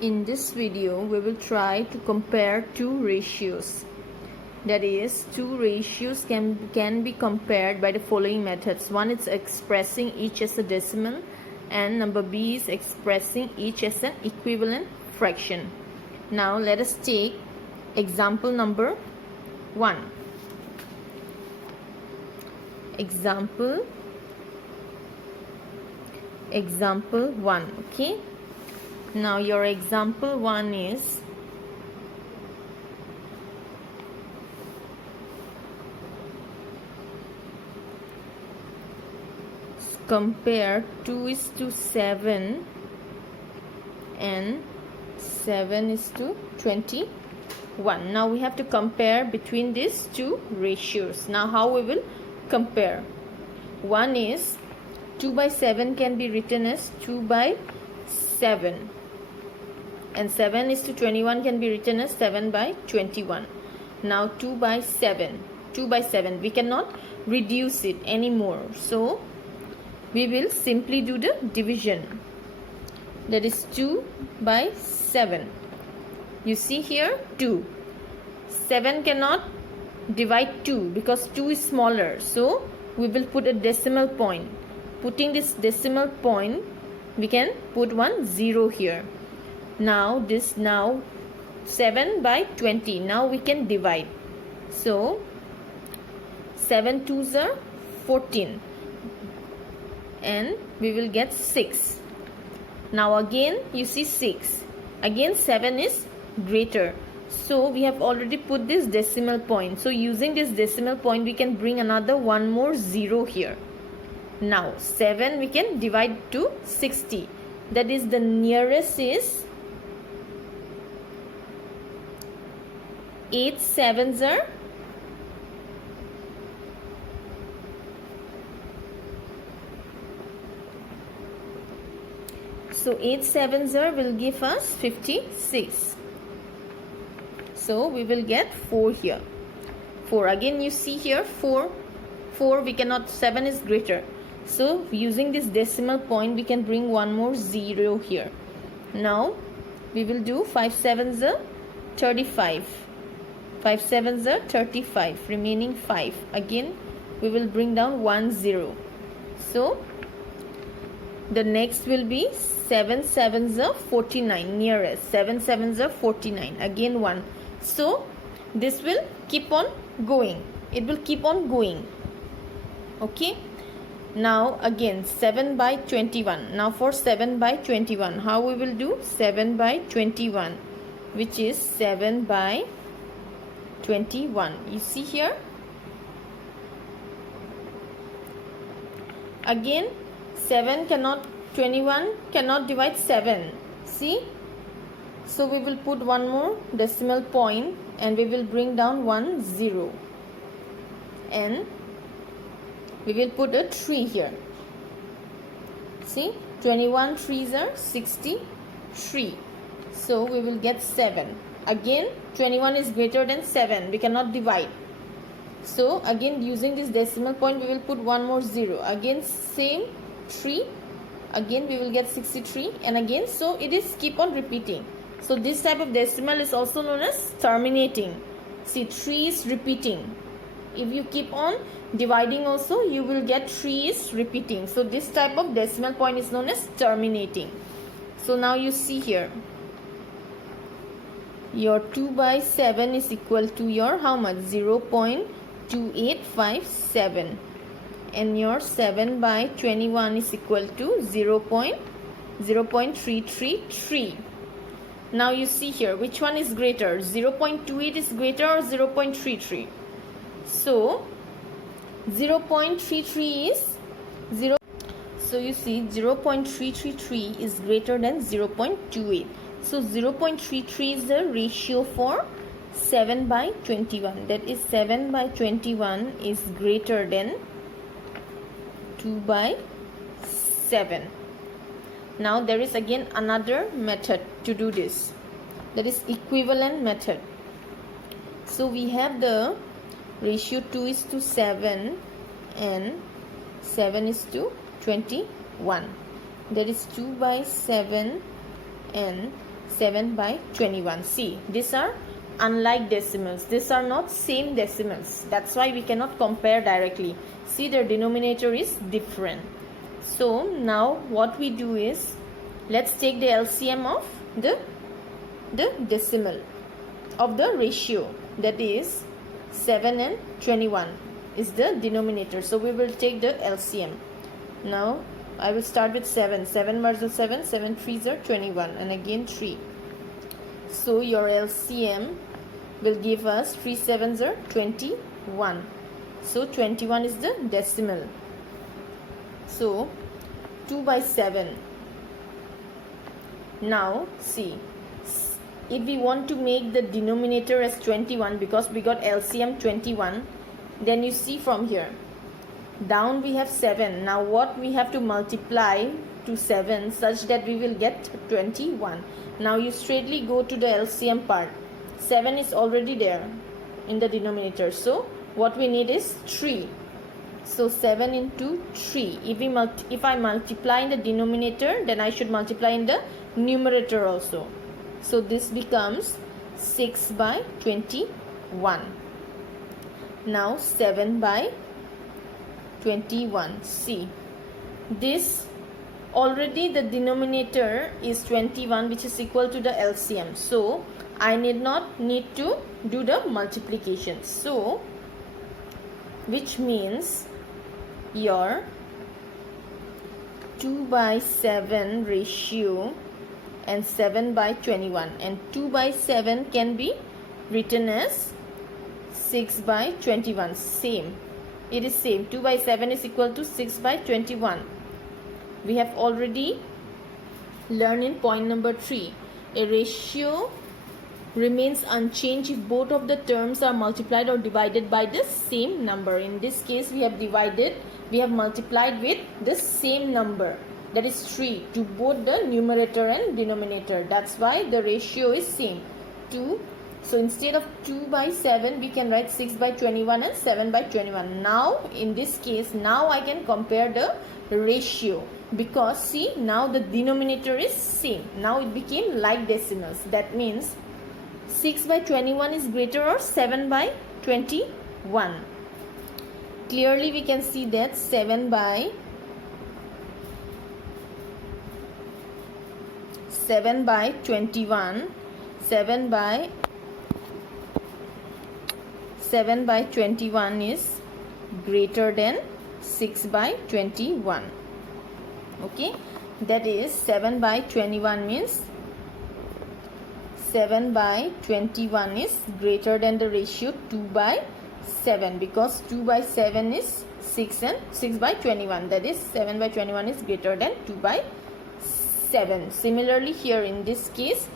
In this video, we will try to compare two ratios. That is, two ratios can be compared by the following methods. One is expressing each as a decimal, and number B is expressing each as an equivalent fraction. Now let us take example number 1. Example 1. Okay, now your example 1 is compare 2:7 and 7:21. Now we have to compare between these two ratios. Now how we will compare? One is 2/7 can be written as 2/7, and 7:21 can be written as 7/21. Now 2/7 we cannot reduce it anymore, so we will simply do the division. That is 2/7. You see here 2. 7 cannot divide 2 because 2 is smaller, so we will put a decimal point. Putting this decimal point, we can put one 0 here. Now 7/20. Now we can divide. So 7 2s are 14, and we will get 6. Now again you see 6. Again 7 is greater, so we have already put this decimal point. So using this decimal point, we can bring another one more 0 here. Now 7 we can divide to 60. That is, the nearest is 8 7s are 8 7s are will give us 56. So we will get 4 here. 4 again, you see here 4 we cannot, 7 is greater, so using this decimal point we can bring one more 0 here. Now we will do 5 7s are 35. 5 7s are 35, remaining 5. Again we will bring down 1 0. So the next will be 7 7s are 49, nearest. 7 7s are 49. Again 1. So this will keep on going. It will keep on going. Okay. Now again 7/21. Now for 7/21, how we will do? 7/21, which is 7/21. You see here. Again 21 cannot divide 7. See? So we will put one more decimal point and we will bring down 1 0. And we will put a 3 here. See? 21 3s are 63. So we will get 7. Again 21 is greater than 7. We cannot divide. So again, using this decimal point, we will put one more 0. Again same 3. Again we will get 63, and again, so it is keep on repeating. So this type of decimal is also known as terminating. See, 3 is repeating. If you keep on dividing also, you will get 3 is repeating. So this type of decimal point is known as terminating. So now you see here, your 2/7 is equal to your how much? 0.2857. And your 7/21 is equal to 0.333. Now you see here, which one is greater? 0.28 is greater or 0.33? So 0.33 is 0. So you see 0.333 is greater than 0.28. So 0.33 is the ratio for 7/21. That is, 7/21 is greater than 2/7. Now there is again another method to do this. That is equivalent method. So we have the ratio 2:7 and 7:21. That is 2/7 and 7 by 21. See, these are unlike decimals. These are not same decimals. That's why we cannot compare directly. See, their denominator is different. So now what we do is, let's take the LCM of the decimal of the ratio, that is 7 and 21 is the denominator. So we will take the LCM. Now I will start with 7. 7 versus 7, 7 3s are 21, and again 3. So your LCM will give us 3 7s are 21. So 21 is the decimal. So 2 by 7. Now see, if we want to make the denominator as 21, because we got LCM 21, then you see from here down we have 7. Now what we have to multiply to 7 such that we will get 21. Now you straightly go to the LCM part. 7 is already there in the denominator, so what we need is 3. So 7 into 3. If I multiply in the denominator, then I should multiply in the numerator also. So this becomes 6 by 21. Now 7 by 21. See, this already the denominator is 21, which is equal to the LCM. So I need to do the multiplication. So which means your 2 by 7 ratio and 7 by 21, and 2 by 7 can be written as 6 by 21. Same, it is same. 2 by 7 is equal to 6 by 21. We have already learned in point number 3, a ratio remains unchanged if both of the terms are multiplied or divided by the same number. In this case we have multiplied with the same number, that is 3, to both the numerator and denominator. That's why the ratio is same. 2. So instead of 2 by 7 we can write 6 by 21 and 7 by 21. Now in this case, now I can compare the ratio, because see, now the denominator is same. Now it became like decimals. That means 6 by 21 is greater or 7 by 21. Clearly we can see that 7 by 21, 7 by 21 is greater than 6 by 21. Okay, that is 7 by 21 means 7 by 21 is greater than the ratio 2 by 7, because 2 by 7 is 6 and 6 by 21, that is 7 by 21 is greater than 2 by 7. Similarly here in this case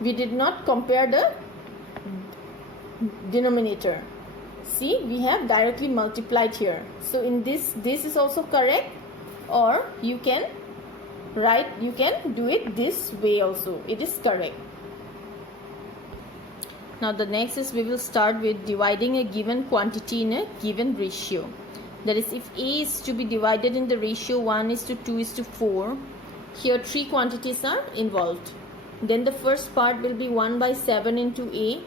we did not compare the denominator. See, we have directly multiplied here. So in this is also correct, or you can do it this way also, it is correct. Now the next is, we will start with dividing a given quantity in a given ratio. That is, if A is to be divided in the ratio 1:2:4, here 3 quantities are involved. Then the first part will be 1 by 7 into A,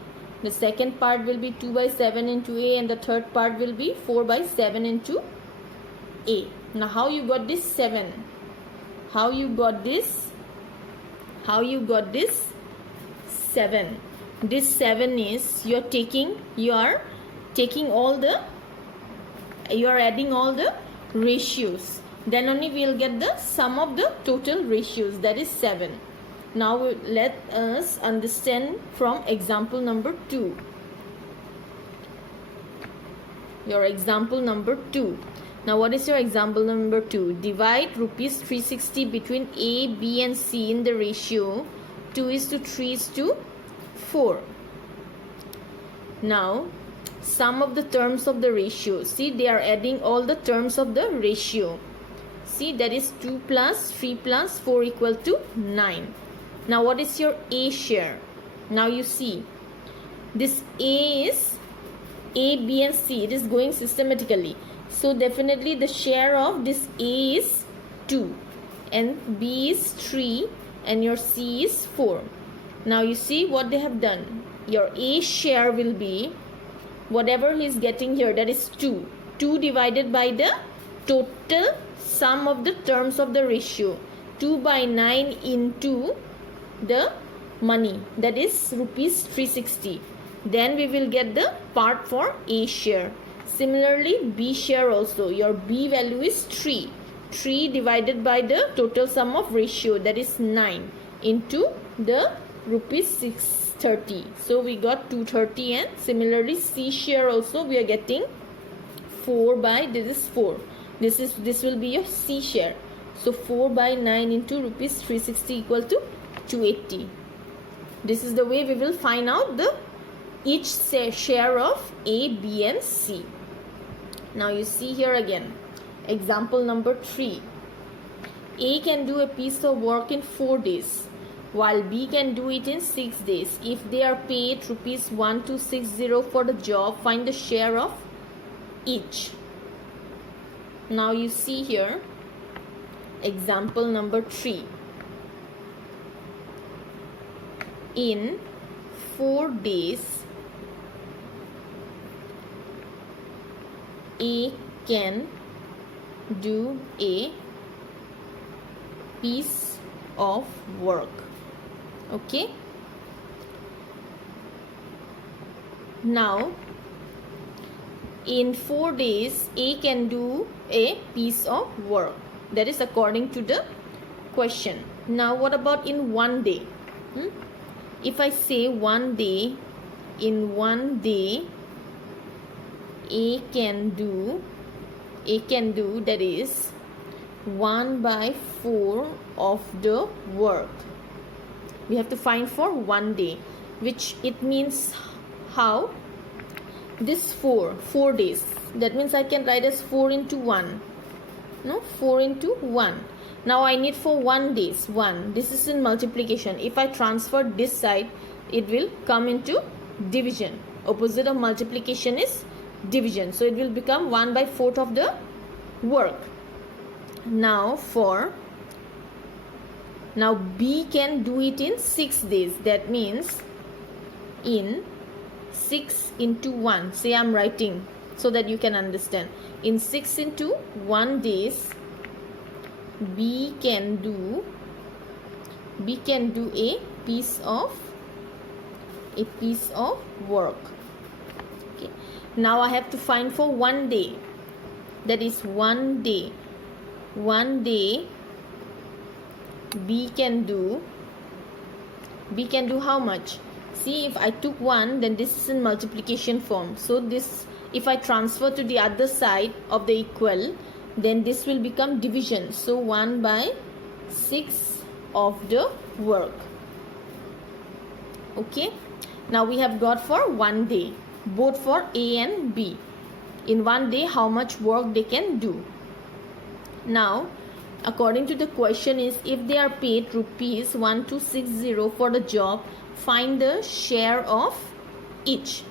the second part will be 2 by 7 into A, and the third part will be 4 by 7 into A. Now how you got this 7? How you got this 7? This 7 is, you are adding all the ratios, then only we will get the sum of the total ratios, that is 7. Now let us understand from example number 2. Your example number 2. Now what is your example number 2? Divide rupees 360 between A, B and C in the ratio 2:3:4. Now sum of the terms of the ratio. See, they are adding all the terms of the ratio. See, that is 2 plus 3 plus 4 equal to 9. Now what is your A share? Now you see, this A is A, B and C. It is going systematically. So definitely the share of this A is 2. and B is 3 and your C is 4. Now you see what they have done. Your A share will be whatever he is getting here, that is 2. 2 divided by the total sum of the terms of the ratio. 2 by 9 into the money, that is rupees 360. Then we will get the part for A share. Similarly, B share also. Your B value is 3. 3 divided by the total sum of ratio, that is 9 into the rupees 630. So we got 230. And similarly C share also we are getting 4 by, this is 4. This will be your C share. So 4 by 9 into rupees 360 equal to 280. This is the way we will find out the each share of A, B and C. Now you see here again. Example number 3. A can do a piece of work in 4 days, while B can do it in 6 days. If they are paid rupees 1260 for the job, find the share of each. Now you see here, example number 3. In 4 days, A can do a piece of work. Okay. Now, in 4 days, A can do a piece of work. That is according to the question. Now, what about in 1 day? If I say 1 day, in 1 day, A can do, that is 1 by 4 of the work. We have to find for 1 day, which it means how? This 4 days. That means I can write as 4 into 1. No, 4 into 1. Now I need for 1 days. 1. This is in multiplication. If I transfer this side, it will come into division. Opposite of multiplication is division. So it will become 1 by 4th of the work. Now B can do it in 6 days. That means in 6 into 1. Say I'm writing so that you can understand. In 6 into 1 days, B can do a piece of work. Okay. Now I have to find for 1 day. That is 1 day. 1 day B can do how much? See, if I took 1, then this is in multiplication form. So this, if I transfer to the other side of the equal, then this will become division. So 1 by 6 of the work. Okay. Now we have got for 1 day, both for A and B. In 1 day, how much work they can do. Now, according to the question is, if they are paid rupees 1260 for the job, find the share of each.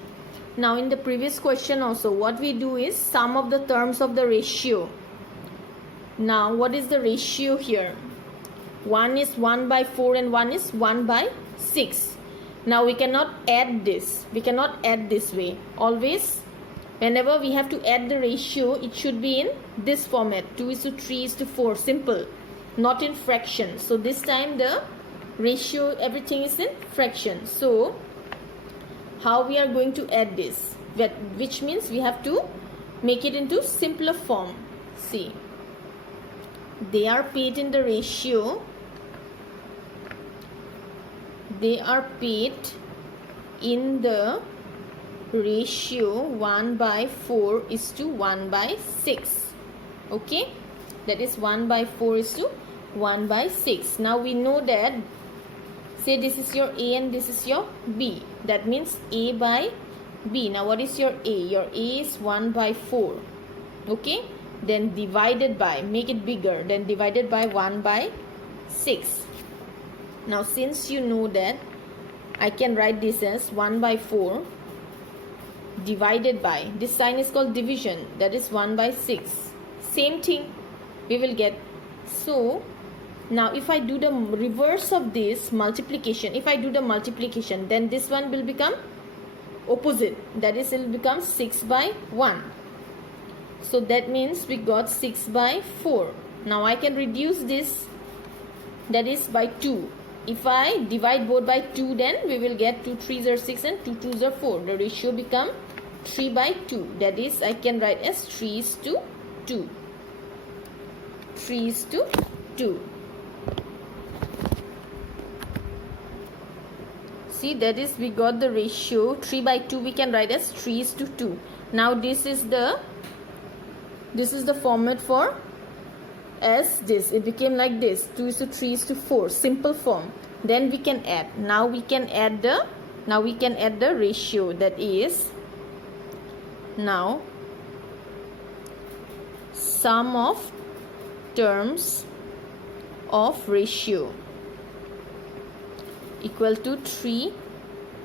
Now in the previous question also, what we do is sum of the terms of the ratio. Now what is the ratio here? 1 is 1 by 4 and 1 is 1 by 6. Now we cannot add this. We cannot add this way. Always, whenever we have to add the ratio, it should be in this format. 2:3:4. Simple. Not in fraction. So this time the ratio, everything is in fraction. So how we are going to add this? Which means we have to make it into simpler form. See. They are paid in the ratio. They are paid in the ratio 1 by 4 is to 1 by 6. Okay, that is 1 by 4 is to 1 by 6. Now we know that, say this is your A and this is your B. That means A by B. Now what is your A? Your A is 1 by 4. Okay, then divided by, make it bigger, then divided by 1 by 6. Now since you know that, I can write this as 1 by 4 divided by, this sign is called division, that is 1 by 6. Same thing we will get. So Now if I do the reverse of this multiplication, if I do the multiplication, then this one will become opposite, that is, it will become 6 by 1. So that means we got 6 by 4. Now I can reduce this, that is by 2. If I divide both by 2, then we will get 2 3s are 6 and 2 2s are 4. The ratio become 3 by 2. That is, I can write as 3:2. 3:2. See, that is, we got the ratio 3 by 2. We can write as 3:2. Now this is the format for as this. It became like this, 2:3:4, simple form. Then we can add. Now we can add the ratio, that is, now sum of terms of ratio equal to 3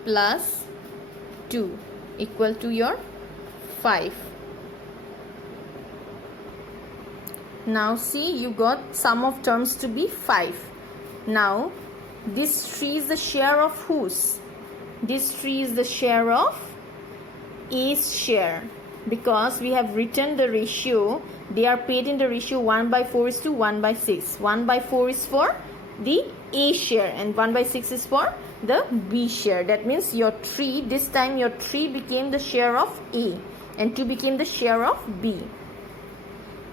plus 2 equal to your 5. Now see, you got sum of terms to be 5. Now this 3 is the share of whose? This 3 is the share of A's share, because we have written the ratio. They are paid in the ratio 1 by 4 is to 1 by 6. 1 by 4 is for the A share and 1 by 6 is for the B share. That means your 3, this time your 3 became the share of A and 2 became the share of B.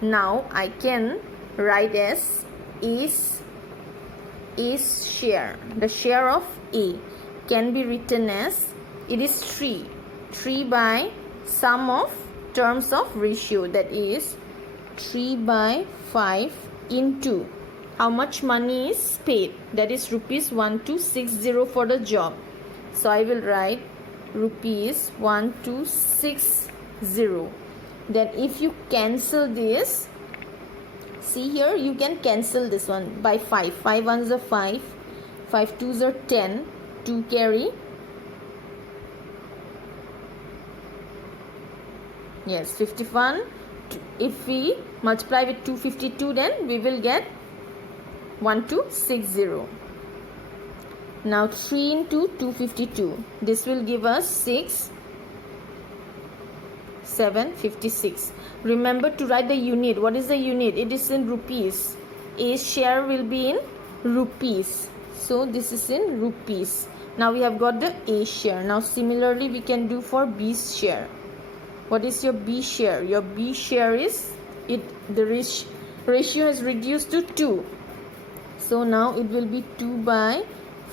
Now I can write as A's share. The share of A can be written as, it is 3 by sum of terms of ratio, that is 3 by 5 into how much money is paid, that is rupees 1260 for the job. So I will write rupees 1260. Then if you cancel this, see here, you can cancel this one by 5. 5 ones are 5, 5 twos are 10, 2 carry, yes, 51. If we multiply with 252, then we will get 1260. Now 3 into 252, this will give us 6, 756. Remember to write the unit. What is the unit? It is in rupees. A's share will be in rupees, so this is in rupees. Now we have got the A share. Now similarly we can do for B's share. What is your B share? Your B share is, the ratio is reduced to 2. So now it will be 2 by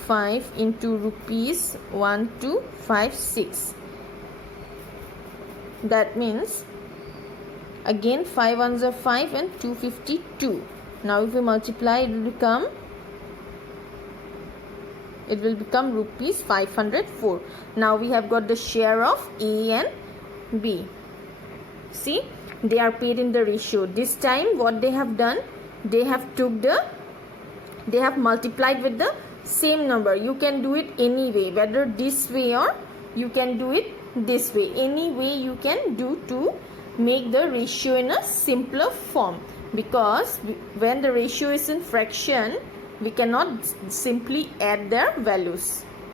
5 into rupees 1256. That means again 5 ones are 5 and 252. Now if we multiply, it will become rupees 504. Now we have got the share of A and B. See, they are paid in the ratio. This time what they have done, they have multiplied with the same number. You can do it any way, whether this way or you can do it this way. Any way you can do to make the ratio in a simpler form, because when the ratio is in fraction, we cannot simply add their values.